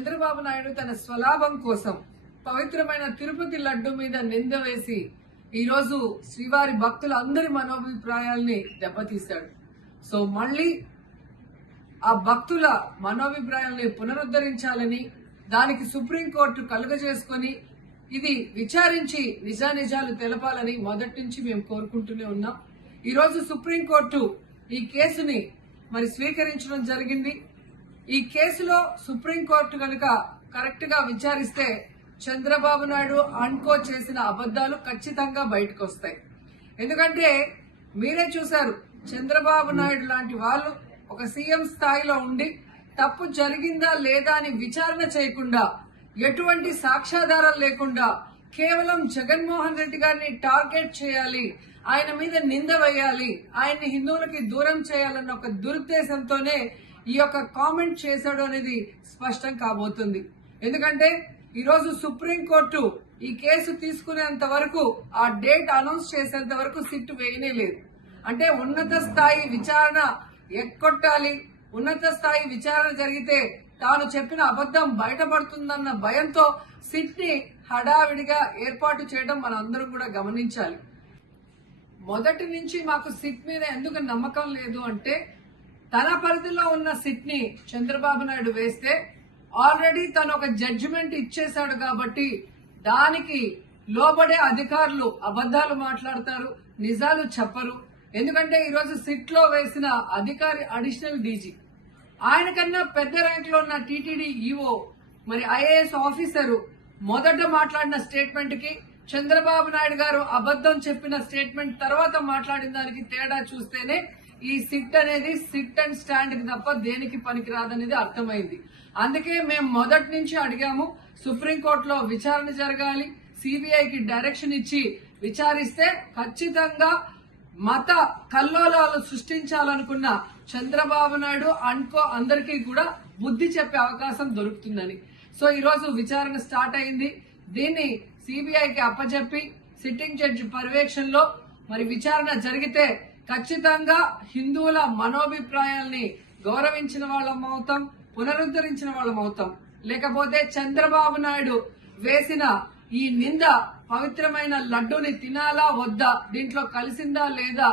చంద్రబాబు నాయుడు తన స్వలాభం కోసం పవిత్రమైన తిరుపతి లడ్డు మీద నింద వేసి ఈ రోజు శ్రీవారి భక్తులందరి మనోభిప్రాయాల్ని దెబ్బతీశాడు. సో మళ్ళీ ఆ భక్తుల మనోభిప్రాయాల్ని పునరుద్ధరించాలని, దానికి సుప్రీంకోర్టు కలుగజేసుకొని ఇది విచారించి నిజానిజాలు తెలపాలని మొదటి నుంచి మేము కోరుకుంటూనే ఉన్నాం. ఈ రోజు సుప్రీంకోర్టు ఈ కేసుని మరి స్వీకరించడం జరిగింది. ఈ కేసులో సుప్రీంకోర్టు కనుక కరెక్ట్ గా విచారిస్తే చంద్రబాబు నాయుడు అన్కో చేసిన అబద్దాలు ఖచ్చితంగా బయటకు వస్తాయి. ఎందుకంటే మీరే చూశారు, చంద్రబాబు నాయుడు లాంటి వాళ్ళు ఒక సీఎం స్థాయిలో ఉండి తప్పు జరిగిందా లేదా అని విచారణ చేయకుండా, ఎటువంటి సాక్ష్యాధారాలు లేకుండా కేవలం జగన్మోహన్ రెడ్డి గారిని టార్గెట్ చేయాలి, ఆయన మీద నింద వేయాలి, ఆయన్ని హిందువులకి దూరం చేయాలన్న ఒక దురుద్దేశంతోనే ఈ యొక్క కామెంట్ చేశాడు అనేది స్పష్టం కాబోతుంది. ఎందుకంటే ఈ రోజు సుప్రీంకోర్టు ఈ కేసు తీసుకునేంత వరకు, ఆ డేట్ అనౌన్స్ చేసేంత వరకు సిట్ వేయనే లేదు. అంటే ఉన్నత స్థాయి విచారణ ఎక్కొట్టాలి, ఉన్నత స్థాయి విచారణ జరిగితే తాను చెప్పిన అబద్దం బయటపడుతుందన్న భయంతో సిట్ ని హడావిడిగా ఏర్పాటు చేయడం మనం అందరం కూడా గమనించాలి. మొదటి నుంచి మాకు సిట్ మీద ఎందుకు నమ్మకం లేదు అంటే, తన పరిధిలో ఉన్న సిట్ ని చంద్రబాబు నాయుడు వేస్తే ఆల్రెడీ తను ఒక జడ్జిమెంట్ ఇచ్చేశాడు కాబట్టి దానికి లోబడే అధికారులు అబద్దాలు మాట్లాడతారు, నిజాలు చెప్పరు. ఎందుకంటే ఈరోజు సిట్ లో వేసిన అధికారి అడిషనల్ డీజీ, ఆయన కన్నా పెద్ద ర్యాంక్ లో ఉన్న టీటీడీ ఈఓ, మరి ఐఏఎస్ ఆఫీసరు మొదట మాట్లాడిన స్టేట్మెంట్ కి చంద్రబాబు నాయుడు గారు అబద్దం చెప్పిన స్టేట్మెంట్ తర్వాత మాట్లాడిన దానికి తేడా చూస్తేనే ఈ సిట్ అనేది సిట్ అండ్ స్టాండ్ కి తప్ప దేనికి పనికిరాదనేది అర్థమైంది. అందుకే మేము మొదటి నుంచి అడిగాము, సుప్రీంకోర్టులో విచారణ జరగాలి, సిబిఐకి డైరెక్షన్ ఇచ్చి విచారిస్తే ఖచ్చితంగా మత కల్లోలాలు సృష్టించాలనుకున్న చంద్రబాబు నాయుడు అన్కో అందరికీ కూడా బుద్ధి చెప్పే అవకాశం దొరుకుతుందని. సో ఈ రోజు విచారణ స్టార్ట్ అయింది. దీన్ని సిబిఐకి అప్పచెప్పి సిట్టింగ్ జడ్జి పర్యవేక్షణలో మరి విచారణ జరిగితే ఖచ్చితంగా హిందువుల మనోభిప్రాయాల్ని గౌరవించిన వాళ్ళం అవుతాం, పునరుద్ధరించిన వాళ్ళం అవుతాం. లేకపోతే చంద్రబాబు నాయుడు వేసిన ఈ నింద పవిత్రమైన లడ్డూని తినాలా వద్దా, దీంట్లో కలిసిందా లేదా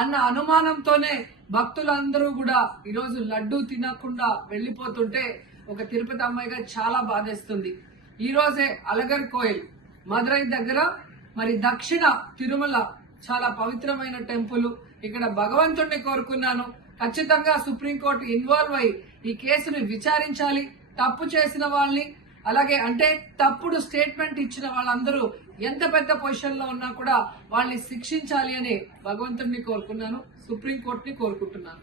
అన్న అనుమానంతోనే భక్తులందరూ కూడా ఈరోజు లడ్డూ తినకుండా వెళ్లిపోతుంటే ఒక తిరుపతి అమ్మాయిగా చాలా బాధేస్తుంది. ఈ రోజే అలగర్ కోయిల్ మదురై దగ్గర మరి దక్షిణ తిరుమల చాలా పవిత్రమైన టెంపుల్, ఇక్కడ భగవంతుడిని కోరుకున్నాను, ఖచ్చితంగా సుప్రీంకోర్టు ఇన్వాల్వ్ అయి ఈ కేసుని విచారించాలి. తప్పు చేసిన వాళ్ళని, అలాగే అంటే తప్పుడు స్టేట్మెంట్ ఇచ్చిన వాళ్ళందరూ ఎంత పెద్ద పొజిషన్ లో ఉన్నా కూడా వాళ్ళని శిక్షించాలి అని భగవంతుడిని కోరుకున్నాను, సుప్రీంకోర్టుని కోరుకుంటున్నాను.